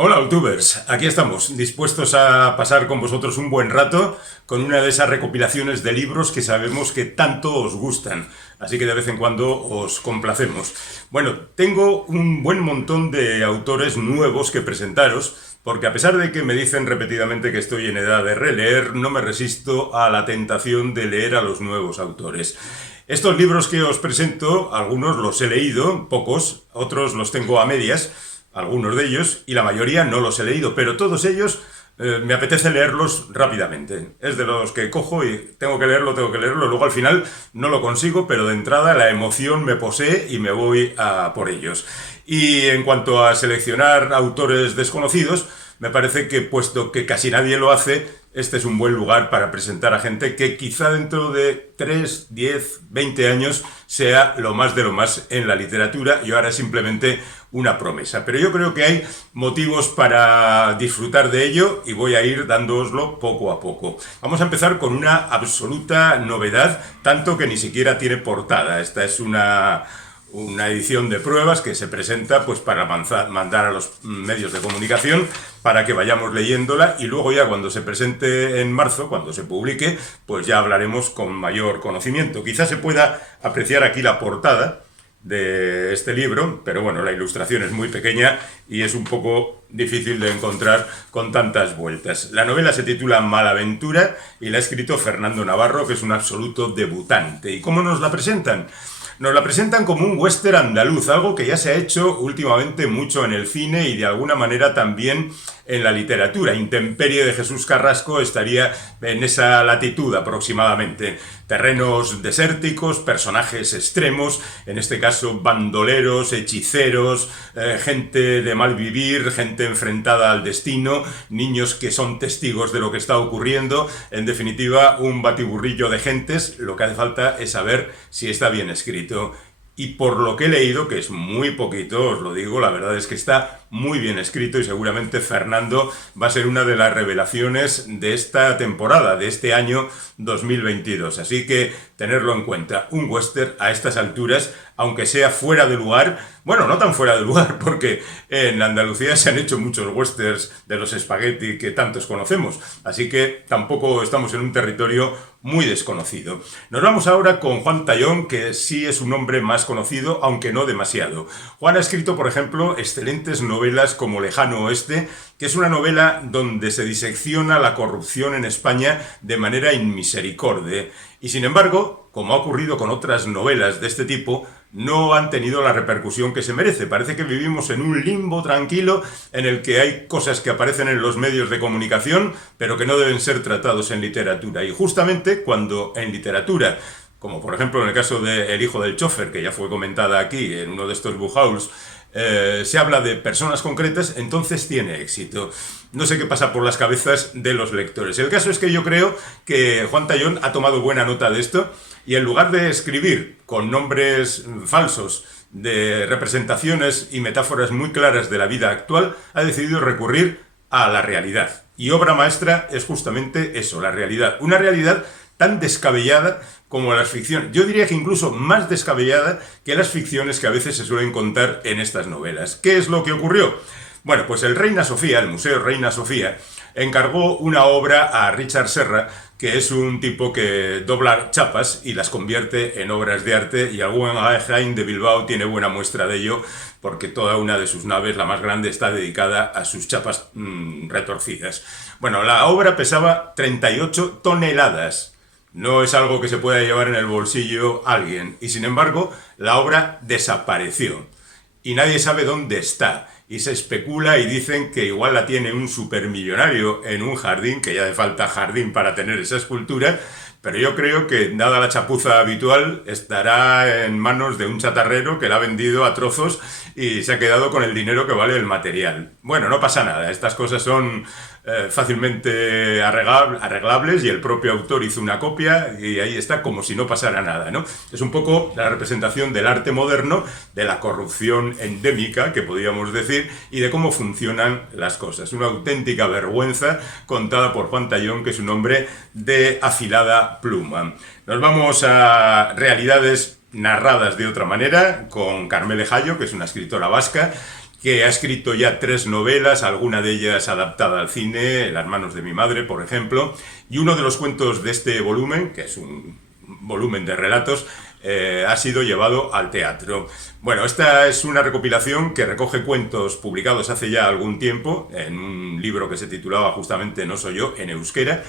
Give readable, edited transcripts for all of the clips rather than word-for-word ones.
Hola, youtubers. Aquí estamos, dispuestos a pasar con vosotros un buen rato con una de esas recopilaciones de libros que sabemos que tanto os gustan. Así que de vez en cuando os complacemos. Bueno, tengo un buen montón de autores nuevos que presentaros, porque a pesar de que me dicen repetidamente que estoy en edad de releer, no me resisto a la tentación de leer a los nuevos autores. Estos libros que os presento, algunos los he leído, pocos, otros los tengo a medias, algunos de ellos, y la mayoría no los he leído, pero todos ellos me apetece leerlos rápidamente. Es de los que cojo y tengo que leerlo, luego al final no lo consigo, pero de entrada la emoción me posee y me voy a por ellos. Y en cuanto a seleccionar autores desconocidos, me parece que, puesto que casi nadie lo hace, este es un buen lugar para presentar a gente que quizá dentro de 3, 10, 20 años sea lo más de lo más en la literatura y ahora es simplemente una promesa. Pero yo creo que hay motivos para disfrutar de ello y voy a ir dándoslo poco a poco. Vamos a empezar con una absoluta novedad, tanto que ni siquiera tiene portada. Esta es una edición de pruebas que se presenta pues para mandar a los medios de comunicación para que vayamos leyéndola y luego ya cuando se presente en marzo, cuando se publique, pues ya hablaremos con mayor conocimiento. Quizás se pueda apreciar aquí la portada de este libro, pero bueno, la ilustración es muy pequeña y es un poco difícil de encontrar con tantas vueltas. La novela se titula Malaventura y la ha escrito Fernando Navarro, que es un absoluto debutante. ¿Y cómo nos la presentan? Nos la presentan como un western andaluz, algo que ya se ha hecho últimamente mucho en el cine y de alguna manera también en la literatura. Intemperie de Jesús Carrasco estaría en esa latitud aproximadamente. Terrenos desérticos, personajes extremos, en este caso bandoleros, hechiceros, gente de mal vivir, gente enfrentada al destino, niños que son testigos de lo que está ocurriendo. En definitiva, un batiburrillo de gentes. Lo que hace falta es saber si está bien escrito. Y por lo que he leído, que es muy poquito, os lo digo, la verdad es que está muy bien escrito y seguramente Fernando va a ser una de las revelaciones de esta temporada, de este año 2022. Así que tenerlo en cuenta. Un western a estas alturas, aunque sea fuera de lugar, bueno, no tan fuera de lugar, porque en Andalucía se han hecho muchos westerns de los espagueti que tantos conocemos. Así que tampoco estamos en un territorio muy desconocido. Nos vamos ahora con Juan Tallón, que sí es un hombre más conocido, aunque no demasiado. Juan ha escrito, por ejemplo, excelentes novelas como Lejano Oeste, que es una novela donde se disecciona la corrupción en España de manera inmisericorde. Y sin embargo, como ha ocurrido con otras novelas de este tipo, no han tenido la repercusión que se merece. Parece que vivimos en un limbo tranquilo en el que hay cosas que aparecen en los medios de comunicación, pero que no deben ser tratados en literatura. Y justamente cuando en literatura, como por ejemplo en el caso de El hijo del chofer, que ya fue comentada aquí en uno de estos book hauls, se habla de personas concretas, entonces tiene éxito. No sé qué pasa por las cabezas de los lectores. El caso es que yo creo que Juan Tallón ha tomado buena nota de esto y en lugar de escribir con nombres falsos de representaciones y metáforas muy claras de la vida actual, ha decidido recurrir a la realidad. Y obra maestra es justamente eso, la realidad. Una realidad tan descabellada como las ficciones. Yo diría que incluso más descabellada que las ficciones que a veces se suelen contar en estas novelas. ¿Qué es lo que ocurrió? Bueno, pues el Reina Sofía, el Museo Reina Sofía, encargó una obra a Richard Serra, que es un tipo que dobla chapas y las convierte en obras de arte, y el Guggenheim de Bilbao tiene buena muestra de ello, porque toda una de sus naves, la más grande, está dedicada a sus chapas retorcidas. Bueno, la obra pesaba 38 toneladas. No es algo que se pueda llevar en el bolsillo alguien. Y sin embargo, la obra desapareció. Y nadie sabe dónde está. Y se especula y dicen que igual la tiene un supermillonario en un jardín, que ya hace falta jardín para tener esa escultura, pero yo creo que, dada la chapuza habitual, estará en manos de un chatarrero que la ha vendido a trozos y se ha quedado con el dinero que vale el material. Bueno, no pasa nada, estas cosas son fácilmente arreglables y el propio autor hizo una copia y ahí está como si no pasara nada, ¿no? Es un poco la representación del arte moderno, de la corrupción endémica, que podríamos decir, y de cómo funcionan las cosas. Una auténtica vergüenza contada por Juan Tallón, que es un hombre de afilada pluma. Nos vamos a realidades narradas de otra manera, con Carmele Jallo, que es una escritora vasca, que ha escrito ya 3 novelas, alguna de ellas adaptada al cine, Las manos de mi madre, por ejemplo, y uno de los cuentos de este volumen, que es un volumen de relatos, ha sido llevado al teatro. Bueno, esta es una recopilación que recoge cuentos publicados hace ya algún tiempo, en un libro que se titulaba justamente No soy yo, en euskera,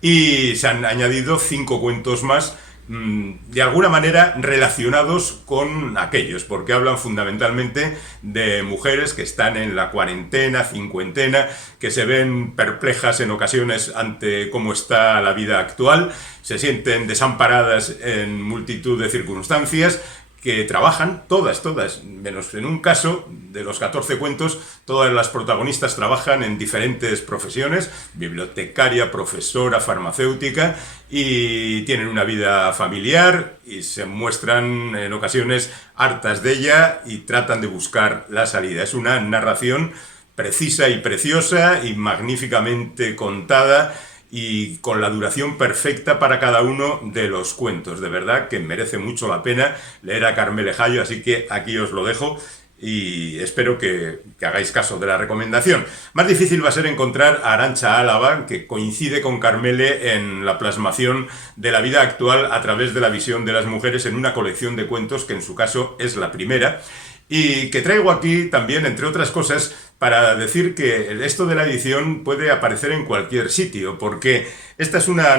y se han añadido 5 cuentos más, de alguna manera relacionados con aquellos, porque hablan fundamentalmente de mujeres que están en la cuarentena, cincuentena, que se ven perplejas en ocasiones ante cómo está la vida actual, se sienten desamparadas en multitud de circunstancias, que trabajan, todas, menos en un caso, de los 14 cuentos, todas las protagonistas trabajan en diferentes profesiones, bibliotecaria, profesora, farmacéutica, y tienen una vida familiar y se muestran en ocasiones hartas de ella y tratan de buscar la salida. Es una narración precisa y preciosa y magníficamente contada, y con la duración perfecta para cada uno de los cuentos. De verdad que merece mucho la pena leer a Carmele Jallo, así que aquí os lo dejo y espero que hagáis caso de la recomendación. Más difícil va a ser encontrar a Arantxa Álava, que coincide con Carmele en la plasmación de la vida actual a través de la visión de las mujeres en una colección de cuentos que en su caso es la primera, y que traigo aquí también, entre otras cosas, para decir que esto de la edición puede aparecer en cualquier sitio, porque esta es una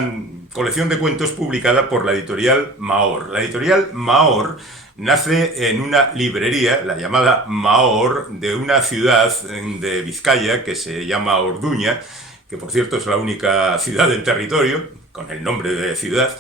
colección de cuentos publicada por la editorial Mahor. La editorial Mahor nace en una librería, la llamada Mahor, de una ciudad de Vizcaya que se llama Orduña, que por cierto es la única ciudad del territorio, con el nombre de ciudad,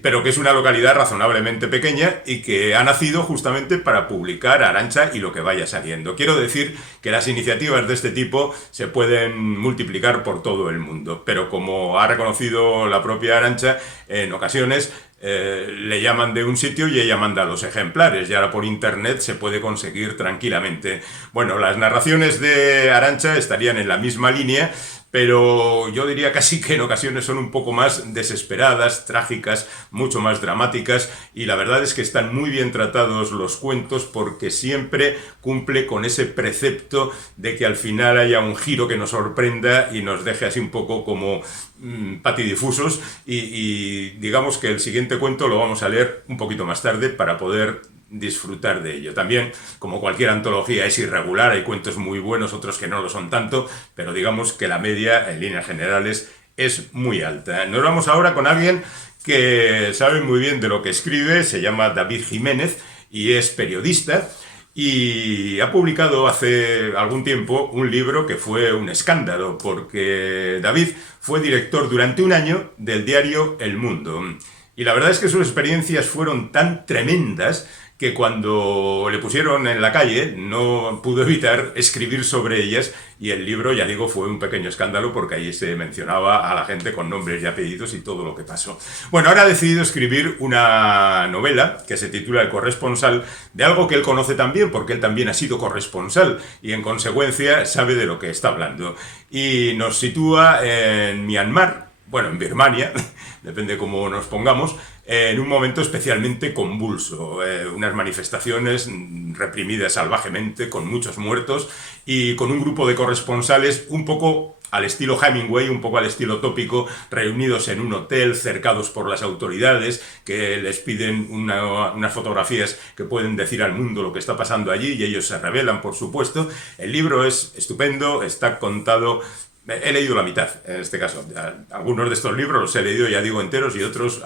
pero que es una localidad razonablemente pequeña y que ha nacido justamente para publicar Arantxa y lo que vaya saliendo. Quiero decir que las iniciativas de este tipo se pueden multiplicar por todo el mundo, pero como ha reconocido la propia Arantxa, en ocasiones le llaman de un sitio y ella manda los ejemplares, y ahora por internet se puede conseguir tranquilamente. Bueno, las narraciones de Arantxa estarían en la misma línea, pero yo diría casi que en ocasiones son un poco más desesperadas, trágicas, mucho más dramáticas, y la verdad es que están muy bien tratados los cuentos porque siempre cumple con ese precepto de que al final haya un giro que nos sorprenda y nos deje así un poco como patidifusos, y digamos que el siguiente cuento lo vamos a leer un poquito más tarde para poder disfrutar de ello. También, como cualquier antología, es irregular, hay cuentos muy buenos, otros que no lo son tanto, pero digamos que la media, en líneas generales, es muy alta. Nos vamos ahora con alguien que sabe muy bien de lo que escribe, se llama David Jiménez y es periodista, y ha publicado hace algún tiempo un libro que fue un escándalo, porque David fue director durante un año del diario El Mundo. Y la verdad es que sus experiencias fueron tan tremendas que cuando le pusieron en la calle no pudo evitar escribir sobre ellas, y el libro, ya digo, fue un pequeño escándalo porque ahí se mencionaba a la gente con nombres y apellidos y todo lo que pasó. Bueno, ahora ha decidido escribir una novela que se titula El corresponsal, de algo que él conoce también porque él también ha sido corresponsal y en consecuencia sabe de lo que está hablando. Y nos sitúa en Myanmar, bueno, en Birmania, depende cómo nos pongamos, en un momento especialmente convulso, unas manifestaciones reprimidas salvajemente, con muchos muertos, y con un grupo de corresponsales un poco al estilo Hemingway, un poco al estilo tópico, reunidos en un hotel, cercados por las autoridades, que les piden unas fotografías que pueden decir al mundo lo que está pasando allí, y ellos se rebelan, por supuesto. El libro es estupendo, está contado. He leído la mitad, en este caso. Algunos de estos libros los he leído, ya digo, enteros, y otros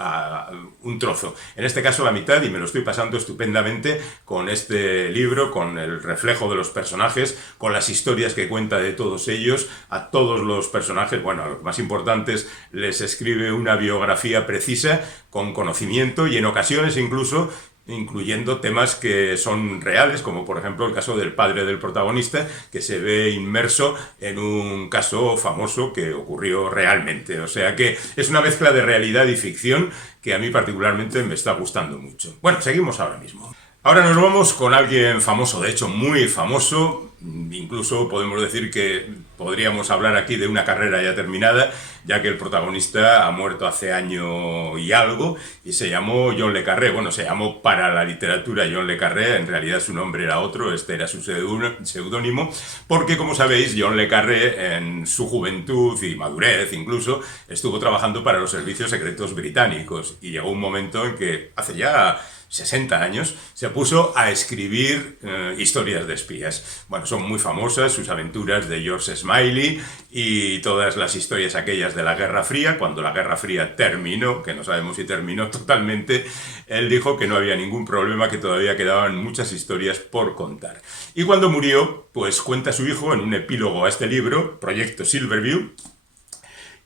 un trozo. En este caso la mitad, y me lo estoy pasando estupendamente con este libro, con el reflejo de los personajes, con las historias que cuenta de todos ellos. A todos los personajes, bueno, a los más importantes, les escribe una biografía precisa, con conocimiento, y en ocasiones incluso incluyendo temas que son reales, como por ejemplo el caso del padre del protagonista, que se ve inmerso en un caso famoso que ocurrió realmente. O sea que es una mezcla de realidad y ficción que a mí particularmente me está gustando mucho. Bueno, seguimos ahora mismo. Ahora nos vamos con alguien famoso, de hecho muy famoso, incluso podemos decir que podríamos hablar aquí de una carrera ya terminada, ya que el protagonista ha muerto hace año y algo y se llamó John le Carré. Bueno, se llamó para la literatura John le Carré, en realidad su nombre era otro, este era su seudónimo, porque como sabéis, John le Carré en su juventud y madurez incluso estuvo trabajando para los servicios secretos británicos y llegó un momento en que hace ya 60 años, se puso a escribir historias de espías. Bueno, son muy famosas sus aventuras de George Smiley y todas las historias aquellas de la Guerra Fría. Cuando la Guerra Fría terminó, que no sabemos si terminó totalmente, él dijo que no había ningún problema, que todavía quedaban muchas historias por contar. Y cuando murió, pues cuenta su hijo en un epílogo a este libro, Proyecto Silverview,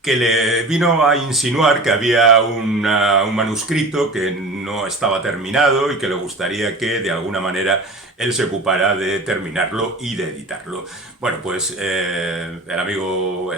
que le vino a insinuar que había un manuscrito que no estaba terminado y que le gustaría que de alguna manera él se ocupara de terminarlo y de editarlo. Bueno, pues el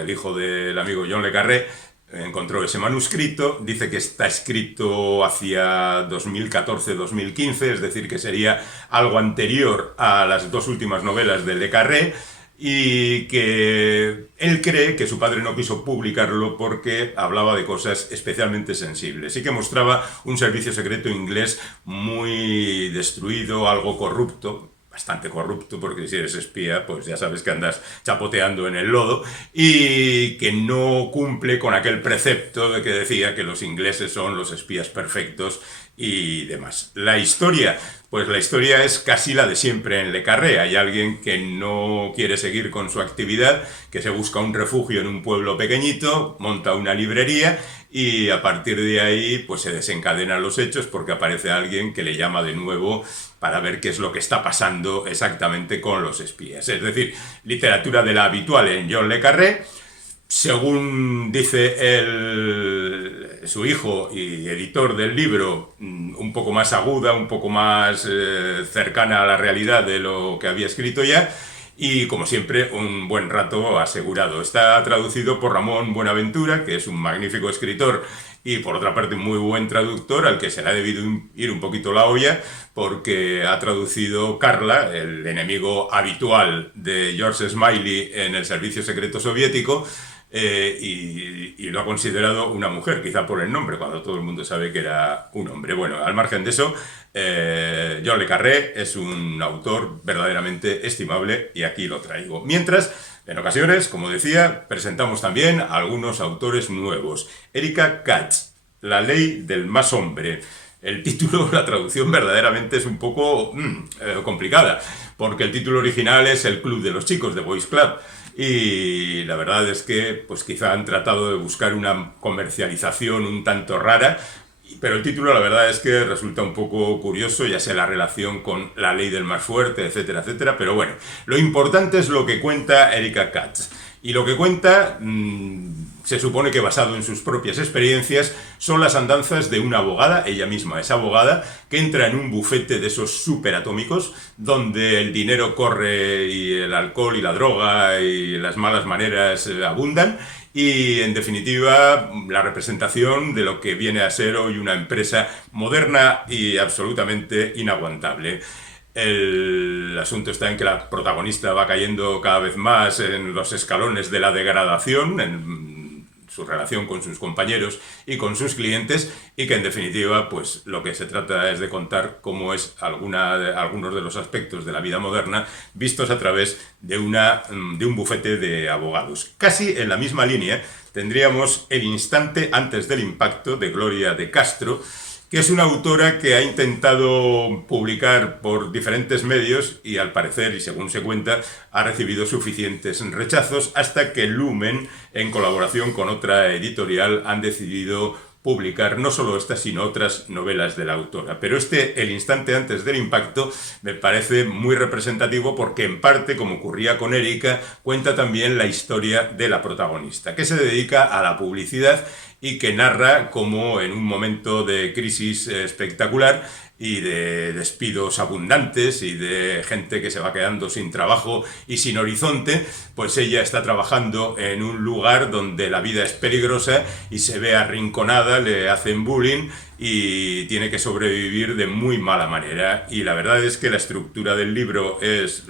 hijo del amigo John le Carré encontró ese manuscrito, dice que está escrito hacia 2014-2015, es decir, que sería algo anterior a las dos últimas novelas de le Carré, y que él cree que su padre no quiso publicarlo porque hablaba de cosas especialmente sensibles y que mostraba un servicio secreto inglés muy destruido, algo corrupto, bastante corrupto, porque si eres espía, pues ya sabes que andas chapoteando en el lodo, y que no cumple con aquel precepto de que decía que los ingleses son los espías perfectos y demás. La historia es casi la de siempre en le Carré. Hay alguien que no quiere seguir con su actividad, que se busca un refugio en un pueblo pequeñito, monta una librería y a partir de ahí pues se desencadenan los hechos porque aparece alguien que le llama de nuevo para ver qué es lo que está pasando exactamente con los espías. Es decir, literatura de la habitual en John le Carré. Según dice su hijo y editor del libro, un poco más aguda, un poco más cercana a la realidad de lo que había escrito ya, y como siempre un buen rato asegurado. Está traducido por Ramón Buenaventura, que es un magnífico escritor y por otra parte un muy buen traductor, al que se le ha debido ir un poquito la olla, porque ha traducido Carla, el enemigo habitual de George Smiley en el servicio secreto soviético, y lo ha considerado una mujer, quizá por el nombre, cuando todo el mundo sabe que era un hombre. Bueno, al margen de eso, John le Carré es un autor verdaderamente estimable y aquí lo traigo. Mientras, en ocasiones, como decía, presentamos también a algunos autores nuevos. Erika Katz, La ley del más hombre. El título, la traducción verdaderamente es un poco complicada, porque el título original es El Club de los Chicos, de Boys Club. Y la verdad es que pues quizá han tratado de buscar una comercialización un tanto rara, pero el título la verdad es que resulta un poco curioso, ya sea la relación con La ley del más fuerte, etcétera, etcétera. Pero bueno, lo importante es lo que cuenta Erika Katz. Y lo que cuenta, se supone que basado en sus propias experiencias, son las andanzas de una abogada, ella misma es abogada, que entra en un bufete de esos superatómicos, donde el dinero corre y el alcohol y la droga y las malas maneras abundan, y en definitiva la representación de lo que viene a ser hoy una empresa moderna y absolutamente inaguantable. El asunto está en que la protagonista va cayendo cada vez más en los escalones de la degradación, en su relación con sus compañeros y con sus clientes, y que en definitiva pues lo que se trata es de contar cómo es algunos de los aspectos de la vida moderna vistos a través de un bufete de abogados. Casi en la misma línea tendríamos El instante antes del impacto, de Gloria de Castro, que es una autora que ha intentado publicar por diferentes medios y al parecer, y según se cuenta, ha recibido suficientes rechazos hasta que Lumen, en colaboración con otra editorial, han decidido publicar no solo estas, sino otras novelas de la autora. Pero El instante antes del impacto, me parece muy representativo porque en parte, como ocurría con Erika, cuenta también la historia de la protagonista, que se dedica a la publicidad y que narra cómo en un momento de crisis espectacular y de despidos abundantes y de gente que se va quedando sin trabajo y sin horizonte, pues ella está trabajando en un lugar donde la vida es peligrosa y se ve arrinconada, le hacen bullying y tiene que sobrevivir de muy mala manera. Y la verdad es que la estructura del libro es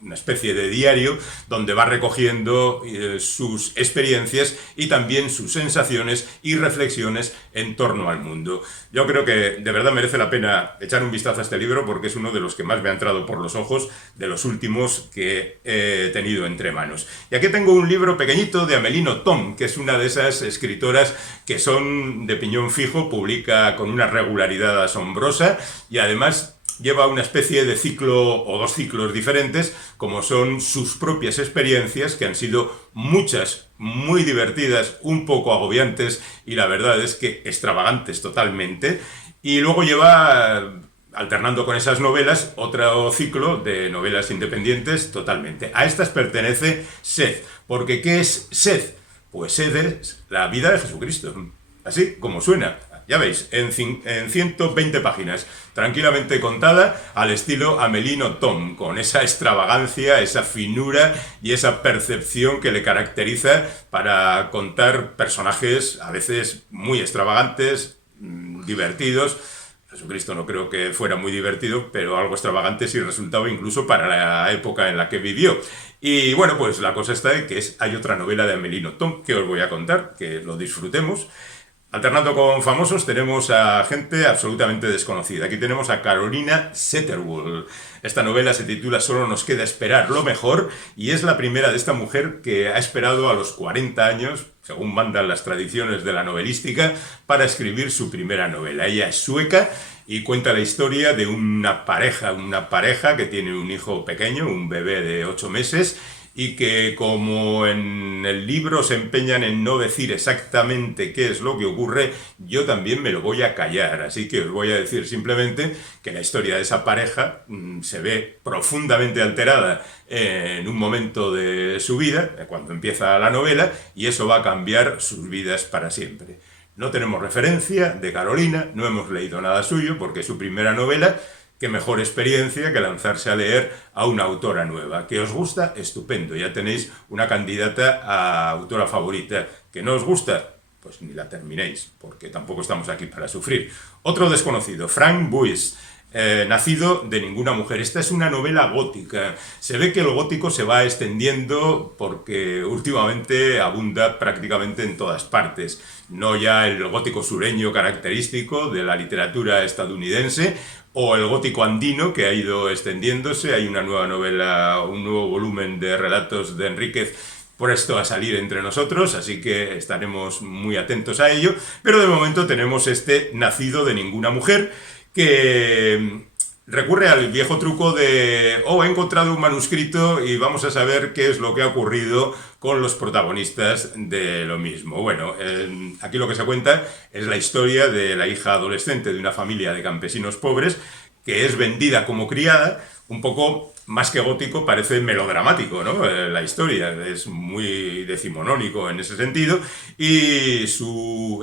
una especie de diario donde va recogiendo sus experiencias y también sus sensaciones y reflexiones en torno al mundo. Yo creo que de verdad merece la pena echar un vistazo a este libro porque es uno de los que más me ha entrado por los ojos de los últimos que he tenido entre manos. Y aquí tengo un libro pequeñito de Amélie Nothomb, que es una de esas escritoras que son de piñón fijo, publica con una regularidad asombrosa y además lleva una especie de ciclo o dos ciclos diferentes, como son sus propias experiencias, que han sido muchas, muy divertidas, un poco agobiantes y la verdad es que extravagantes totalmente. Y luego lleva, alternando con esas novelas, otro ciclo de novelas independientes totalmente. A estas pertenece Sed, porque ¿qué es Sed? Pues Sed es la vida de Jesucristo, así como suena. Ya veis, en 120 páginas, tranquilamente contada al estilo Amélie Nothomb, con esa extravagancia, esa finura y esa percepción que le caracteriza para contar personajes a veces muy extravagantes, divertidos. Jesucristo no creo que fuera muy divertido, pero algo extravagante sí resultaba incluso para la época en la que vivió. Y bueno, pues la cosa está en que hay otra novela de Amélie Nothomb que os voy a contar, que lo disfrutemos. Alternando con famosos tenemos a gente absolutamente desconocida. Aquí tenemos a Carolina Setterwall. Esta novela se titula Solo nos queda esperar lo mejor y es la primera de esta mujer que ha esperado a los 40 años, según mandan las tradiciones de la novelística, para escribir su primera novela. Ella es sueca y cuenta la historia de una pareja que tiene un hijo pequeño, un bebé de 8 meses, y que como en el libro se empeñan en no decir exactamente qué es lo que ocurre, yo también me lo voy a callar. Así que os voy a decir simplemente que la historia de esa pareja se ve profundamente alterada en un momento de su vida, cuando empieza la novela, y eso va a cambiar sus vidas para siempre. No tenemos referencia de Carolina, no hemos leído nada suyo porque es su primera novela. Qué mejor experiencia que lanzarse a leer a una autora nueva. ¿Que os gusta? Estupendo, ya tenéis una candidata a autora favorita. ¿Que no os gusta? Pues ni la terminéis, porque tampoco estamos aquí para sufrir. Otro desconocido, Frank Buys. Nacido de ninguna mujer. Esta es una novela gótica. Se ve que el gótico se va extendiendo porque últimamente abunda prácticamente en todas partes. No ya el gótico sureño característico de la literatura estadounidense o el gótico andino que ha ido extendiéndose. Hay una nueva novela, un nuevo volumen de relatos de Enríquez presto a salir entre nosotros, así que estaremos muy atentos a ello. Pero de momento tenemos este Nacido de ninguna mujer, que recurre al viejo truco de he encontrado un manuscrito y vamos a saber qué es lo que ha ocurrido con los protagonistas de lo mismo. Bueno, aquí lo que se cuenta es la historia de la hija adolescente de una familia de campesinos pobres que es vendida como criada, un poco más que gótico, parece melodramático, ¿no? La historia es muy decimonónico en ese sentido y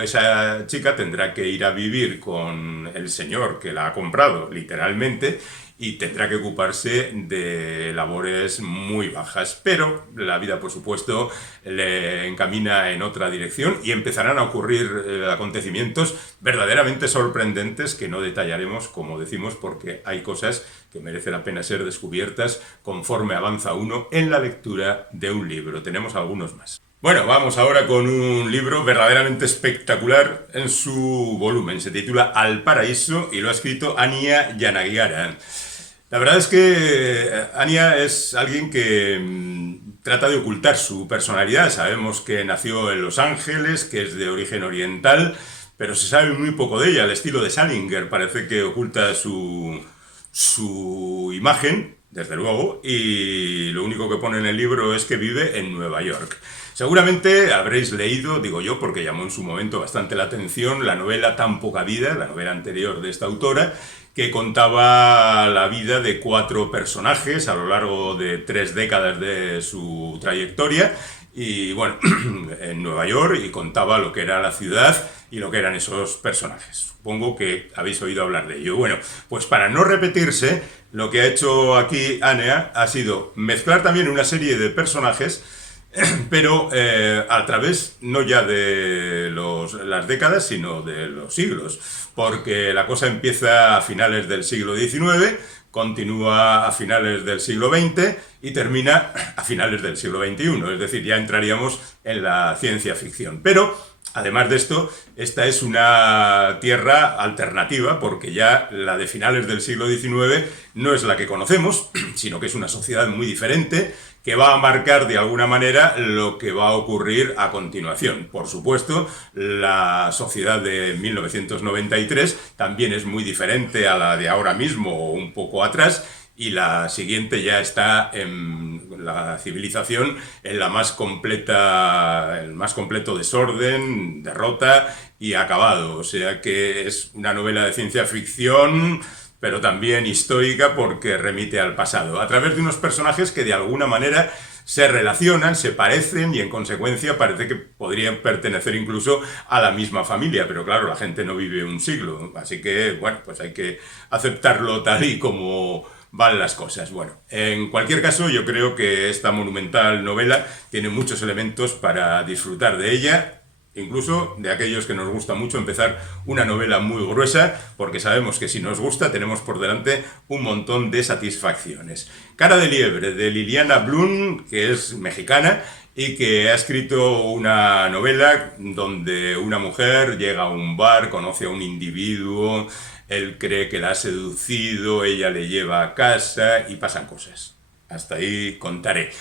esa chica tendrá que ir a vivir con el señor que la ha comprado, literalmente, y tendrá que ocuparse de labores muy bajas. Pero la vida, por supuesto, le encamina en otra dirección y empezarán a ocurrir acontecimientos verdaderamente sorprendentes que no detallaremos, como decimos, porque hay cosas que merece la pena ser descubiertas conforme avanza uno en la lectura de un libro. Tenemos algunos más. Bueno, vamos ahora con un libro verdaderamente espectacular en su volumen. Se titula Al paraíso y lo ha escrito Anya Yanagiara. La verdad es que Anya es alguien que trata de ocultar su personalidad. Sabemos que nació en Los Ángeles, que es de origen oriental, pero se sabe muy poco de ella. Al estilo de Salinger, parece que oculta su imagen, desde luego, y lo único que pone en el libro es que vive en Nueva York. Seguramente habréis leído, digo yo, porque llamó en su momento bastante la atención, la novela Tan poca vida, la novela anterior de esta autora, que contaba la vida de 4 personajes a lo largo de 3 décadas de su trayectoria y bueno, en Nueva York, y contaba lo que era la ciudad y lo que eran esos personajes. Supongo que habéis oído hablar de ello. Bueno, pues para no repetirse, lo que ha hecho aquí Anya ha sido mezclar también una serie de personajes, pero a través no ya de las décadas, sino de los siglos, porque la cosa empieza a finales del siglo XIX, continúa a finales del siglo XX y termina a finales del siglo XXI, es decir, ya entraríamos en la ciencia ficción. Pero, además de esto, esta es una tierra alternativa, porque ya la de finales del siglo XIX no es la que conocemos, sino que es una sociedad muy diferente, que va a marcar de alguna manera lo que va a ocurrir a continuación. Por supuesto, la sociedad de 1993 también es muy diferente a la de ahora mismo o un poco atrás, y la siguiente ya está en la civilización en la más completa, el más completo desorden, derrota y acabado. O sea que es una novela de ciencia ficción, pero también histórica, porque remite al pasado, a través de unos personajes que de alguna manera se relacionan, se parecen, y en consecuencia parece que podrían pertenecer incluso a la misma familia, pero claro, la gente no vive un siglo, así que bueno, pues hay que aceptarlo tal y como van las cosas. Bueno, en cualquier caso, yo creo que esta monumental novela tiene muchos elementos para disfrutar de ella, incluso de aquellos que nos gusta mucho empezar una novela muy gruesa, porque sabemos que si nos gusta tenemos por delante un montón de satisfacciones. Cara de liebre, de Liliana Blum, que es mexicana y que ha escrito una novela donde una mujer llega a un bar, conoce a un individuo, él cree que la ha seducido, ella le lleva a casa y pasan cosas. Hasta ahí contaré.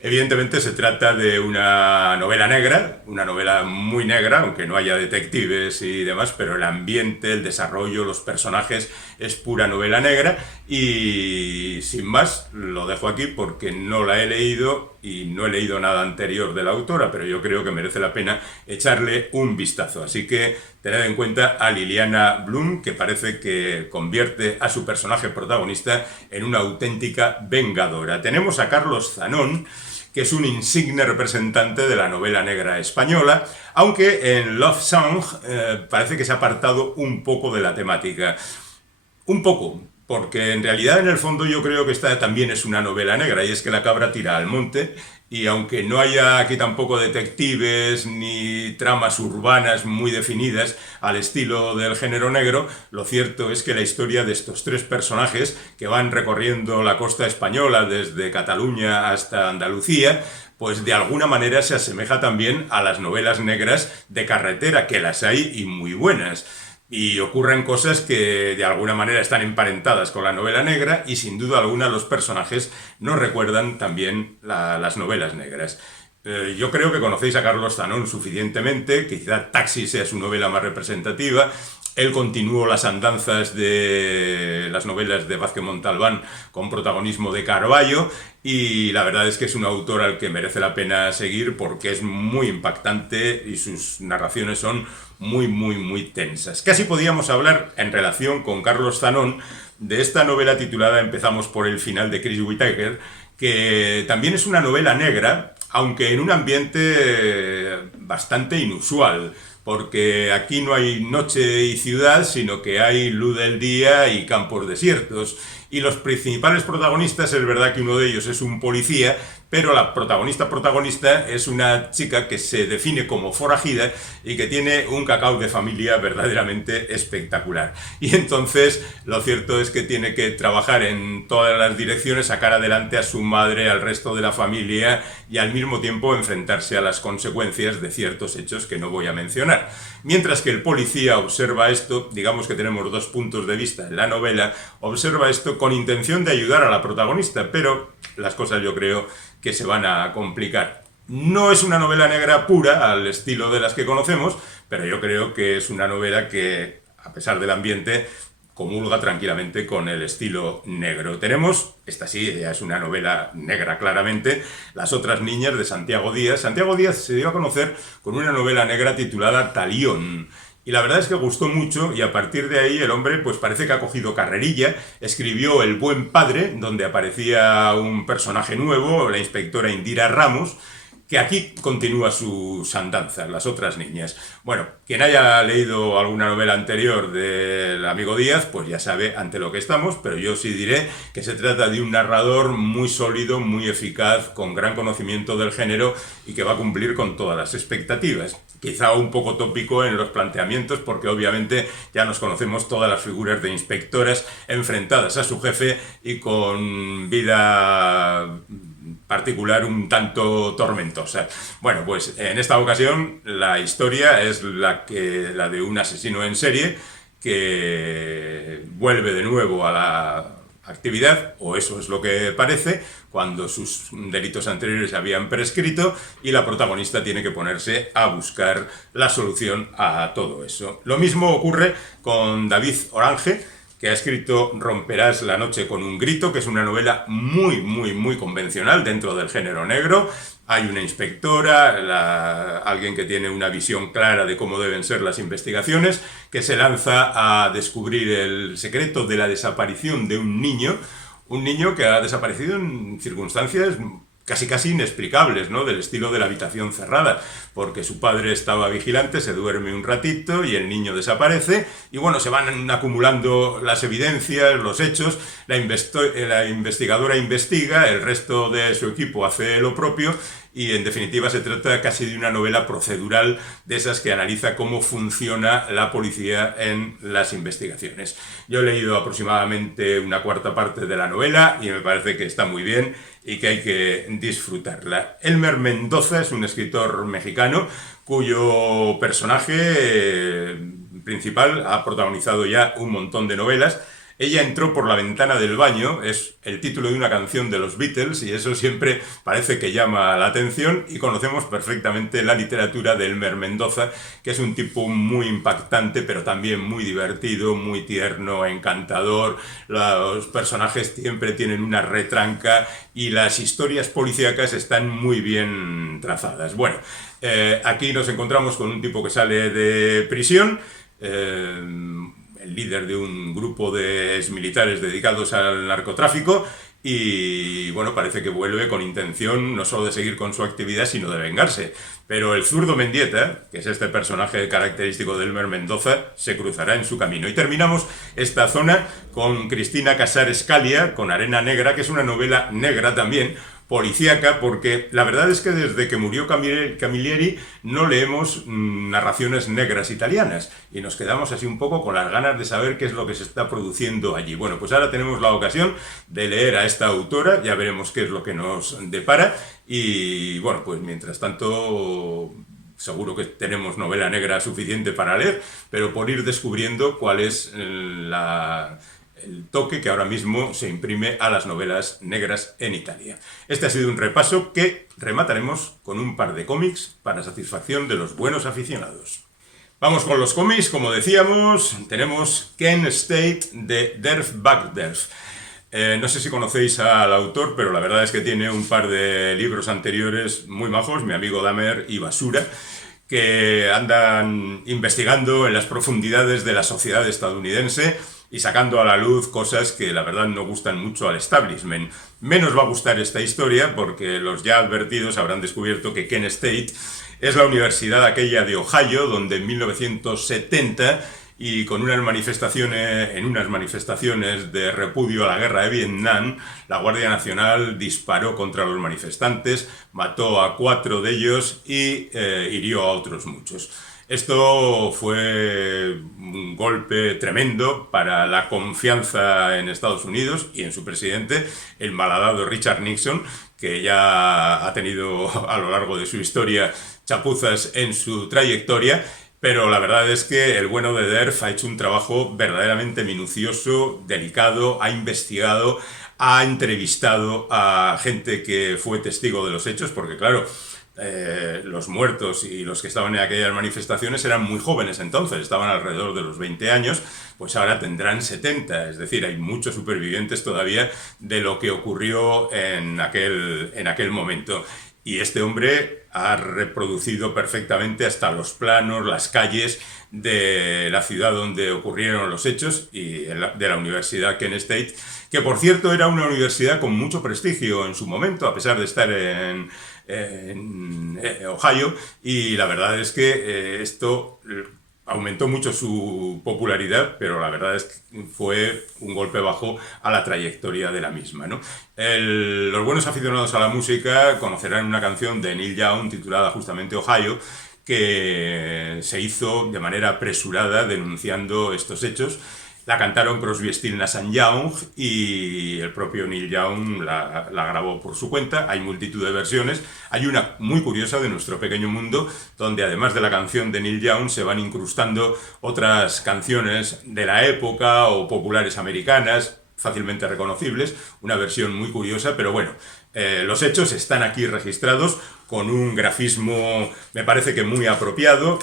Evidentemente se trata de una novela negra, una novela muy negra, aunque no haya detectives y demás, pero el ambiente, el desarrollo, los personajes es pura novela negra, y sin más lo dejo aquí porque no la he leído y no he leído nada anterior de la autora, pero yo creo que merece la pena echarle un vistazo. Así que tened en cuenta a Liliana Blum, que parece que convierte a su personaje protagonista en una auténtica vengadora. Tenemos a Carlos Zanón, que es un insigne representante de la novela negra española, aunque en Love Song parece que se ha apartado un poco de la temática. Un poco, porque en realidad en el fondo yo creo que esta también es una novela negra, y es que la cabra tira al monte, y aunque no haya aquí tampoco detectives ni tramas urbanas muy definidas al estilo del género negro, lo cierto es que la historia de estos tres personajes que van recorriendo la costa española desde Cataluña hasta Andalucía, pues de alguna manera se asemeja también a las novelas negras de carretera, que las hay y muy buenas. Y ocurren cosas que de alguna manera están emparentadas con la novela negra, y sin duda alguna los personajes nos recuerdan también las novelas negras. Yo creo que conocéis a Carlos Zanón suficientemente, quizá Taxi sea su novela más representativa. Él continuó las andanzas de las novelas de Vázquez Montalbán con protagonismo de Carballo, y la verdad es que es un autor al que merece la pena seguir porque es muy impactante y sus narraciones son muy tensas. Casi podíamos hablar, en relación con Carlos Zanón, de esta novela titulada Empezamos por el final, de Chris Whittaker, que también es una novela negra, aunque en un ambiente bastante inusual, porque aquí no hay noche y ciudad, sino que hay luz del día y campos desiertos. Y los principales protagonistas, es verdad que uno de ellos es un policía, pero la protagonista es una chica que se define como forajida y que tiene un cacao de familia verdaderamente espectacular. Y entonces lo cierto es que tiene que trabajar en todas las direcciones, sacar adelante a su madre, al resto de la familia, y al mismo tiempo enfrentarse a las consecuencias de ciertos hechos que no voy a mencionar. Mientras que el policía observa esto, digamos que tenemos dos puntos de vista en la novela, observa esto con intención de ayudar a la protagonista, pero las cosas yo creo que se van a complicar. No es una novela negra pura al estilo de las que conocemos, pero yo creo que es una novela que, a pesar del ambiente, comulga tranquilamente con el estilo negro. Tenemos, esta sí, ya es una novela negra claramente, Las otras niñas, de Santiago Díaz. Santiago Díaz se dio a conocer con una novela negra titulada Talión, y la verdad es que gustó mucho, y a partir de ahí el hombre pues parece que ha cogido carrerilla. Escribió El buen padre, donde aparecía un personaje nuevo, la inspectora Indira Ramos, que aquí continúa sus andanzas, Las otras niñas. Bueno, quien haya leído alguna novela anterior del amigo Díaz, pues ya sabe ante lo que estamos, pero yo sí diré que se trata de un narrador muy sólido, muy eficaz, con gran conocimiento del género y que va a cumplir con todas las expectativas. Quizá un poco tópico en los planteamientos, porque obviamente ya nos conocemos todas las figuras de inspectoras enfrentadas a su jefe y con vida particular un tanto tormentosa. Bueno, pues en esta ocasión la historia es la de un asesino en serie que vuelve de nuevo a la actividad, o eso es lo que parece, cuando sus delitos anteriores habían prescrito, y la protagonista tiene que ponerse a buscar la solución a todo eso. Lo mismo ocurre con David Orange, que ha escrito Romperás la noche con un grito, que es una novela muy convencional dentro del género negro. Hay una inspectora, alguien que tiene una visión clara de cómo deben ser las investigaciones, que se lanza a descubrir el secreto de la desaparición de un niño que ha desaparecido en circunstancias casi inexplicables, ¿no? Del estilo de la habitación cerrada, porque su padre estaba vigilante, se duerme un ratito y el niño desaparece, y bueno, se van acumulando las evidencias, los hechos, la investigadora investiga, el resto de su equipo hace lo propio, y en definitiva se trata casi de una novela procedural, de esas que analiza cómo funciona la policía en las investigaciones. Yo he leído aproximadamente una cuarta parte de la novela y me parece que está muy bien y que hay que disfrutarla. Elmer Mendoza es un escritor mexicano cuyo personaje principal ha protagonizado ya un montón de novelas. Ella entró por la ventana del baño, es el título de una canción de los Beatles, y eso siempre parece que llama la atención, y conocemos perfectamente la literatura de Elmer Mendoza, que es un tipo muy impactante, pero también muy divertido, muy tierno, encantador. Los personajes siempre tienen una retranca y las historias policíacas están muy bien trazadas. Bueno, aquí nos encontramos con un tipo que sale de prisión, el líder de un grupo de exmilitares dedicados al narcotráfico, y bueno, parece que vuelve con intención no solo de seguir con su actividad, sino de vengarse. Pero el zurdo Mendieta, que es este personaje característico de Elmer Mendoza, se cruzará en su camino. Y terminamos esta zona con Cristina Casares Scalia, con Arena Negra, que es una novela negra también, policíaca, porque la verdad es que desde que murió Camilleri no leemos narraciones negras italianas, y nos quedamos así un poco con las ganas de saber qué es lo que se está produciendo allí. Bueno, pues ahora tenemos la ocasión de leer a esta autora, ya veremos qué es lo que nos depara, y bueno, pues mientras tanto seguro que tenemos novela negra suficiente para leer, pero por ir descubriendo cuál es el toque que ahora mismo se imprime a las novelas negras en Italia. Este ha sido un repaso que remataremos con un par de cómics para satisfacción de los buenos aficionados. Vamos con los cómics, como decíamos, tenemos Kent State de Derf Bagderf. No sé si conocéis al autor, pero la verdad es que tiene un par de libros anteriores muy majos, Mi amigo Dahmer y Basura, que andan investigando en las profundidades de la sociedad estadounidense y sacando a la luz cosas que la verdad no gustan mucho al establishment. Menos va a gustar esta historia porque los ya advertidos habrán descubierto que Kent State es la universidad aquella de Ohio, donde en 1970, y con unas manifestaciones de repudio a la guerra de Vietnam, la Guardia Nacional disparó contra los manifestantes, mató a 4 de ellos y hirió a otros muchos. Esto fue un golpe tremendo para la confianza en Estados Unidos y en su presidente, el malhadado Richard Nixon, que ya ha tenido a lo largo de su historia chapuzas en su trayectoria. Pero la verdad es que el bueno de Derf ha hecho un trabajo verdaderamente minucioso, delicado, ha investigado, ha entrevistado a gente que fue testigo de los hechos, porque claro, los muertos y los que estaban en aquellas manifestaciones eran muy jóvenes entonces, estaban alrededor de los 20 años, pues ahora tendrán 70, es decir, hay muchos supervivientes todavía de lo que ocurrió en aquel momento. Y este hombre ha reproducido perfectamente hasta los planos, las calles de la ciudad donde ocurrieron los hechos y de la Universidad Kent State, que por cierto era una universidad con mucho prestigio en su momento, a pesar de estar en en Ohio, y la verdad es que esto aumentó mucho su popularidad, pero la verdad es que fue un golpe bajo a la trayectoria de la misma, ¿no? Los buenos aficionados a la música conocerán una canción de Neil Young titulada justamente Ohio, que se hizo de manera apresurada denunciando estos hechos. La cantaron Crosby, Stills, Nash & Young, y el propio Neil Young la grabó por su cuenta. Hay multitud de versiones. Hay una muy curiosa de Nuestro Pequeño Mundo, donde además de la canción de Neil Young se van incrustando otras canciones de la época o populares americanas, fácilmente reconocibles. Una versión muy curiosa, pero bueno, los hechos están aquí registrados con un grafismo, me parece que muy apropiado.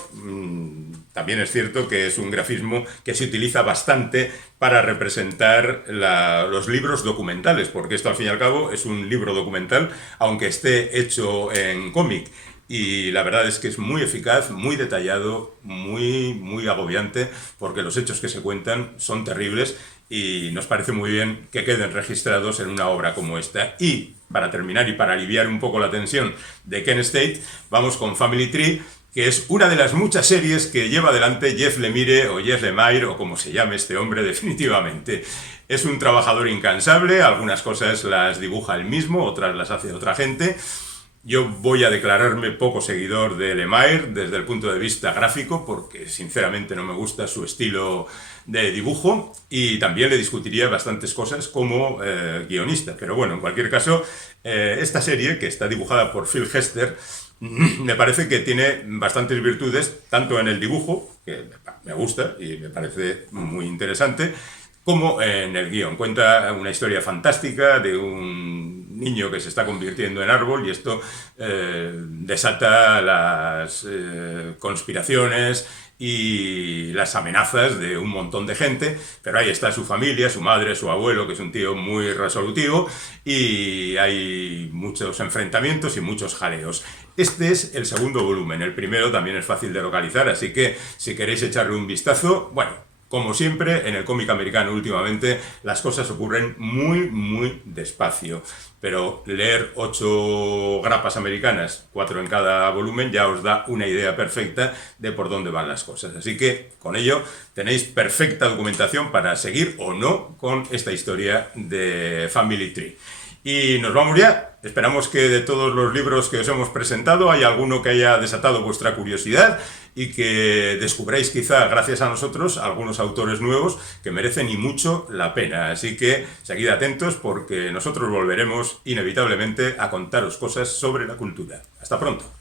También es cierto que es un grafismo que se utiliza bastante para representar los libros documentales, porque esto al fin y al cabo es un libro documental, aunque esté hecho en cómic. Y la verdad es que es muy eficaz, muy detallado, muy agobiante, porque los hechos que se cuentan son terribles y nos parece muy bien que queden registrados en una obra como esta. Y para terminar y para aliviar un poco la tensión de Kent State, vamos con Family Tree, que es una de las muchas series que lleva adelante Jeff Lemire o Jeff Lemire, o como se llame este hombre definitivamente. Es un trabajador incansable, algunas cosas las dibuja él mismo, otras las hace otra gente. Yo voy a declararme poco seguidor de Lemire desde el punto de vista gráfico, porque sinceramente no me gusta su estilo de dibujo, y también le discutiría bastantes cosas como guionista. Pero bueno, en cualquier caso, esta serie, que está dibujada por Phil Hester, me parece que tiene bastantes virtudes, tanto en el dibujo, que me gusta y me parece muy interesante, como en el guión. Cuenta una historia fantástica de un niño que se está convirtiendo en árbol, y esto desata las conspiraciones y las amenazas de un montón de gente, pero ahí está su familia, su madre, su abuelo, que es un tío muy resolutivo, y hay muchos enfrentamientos y muchos jaleos. Este es el segundo volumen, el primero también es fácil de localizar, así que si queréis echarle un vistazo, bueno, como siempre, en el cómic americano últimamente las cosas ocurren muy despacio, pero leer 8 grapas americanas, 4 en cada volumen, ya os da una idea perfecta de por dónde van las cosas. Así que con ello tenéis perfecta documentación para seguir o no con esta historia de Family Tree. Y nos vamos ya. Esperamos que de todos los libros que os hemos presentado haya alguno que haya desatado vuestra curiosidad y que descubráis quizá, gracias a nosotros, algunos autores nuevos que merecen y mucho la pena. Así que seguid atentos, porque nosotros volveremos inevitablemente a contaros cosas sobre la cultura. Hasta pronto.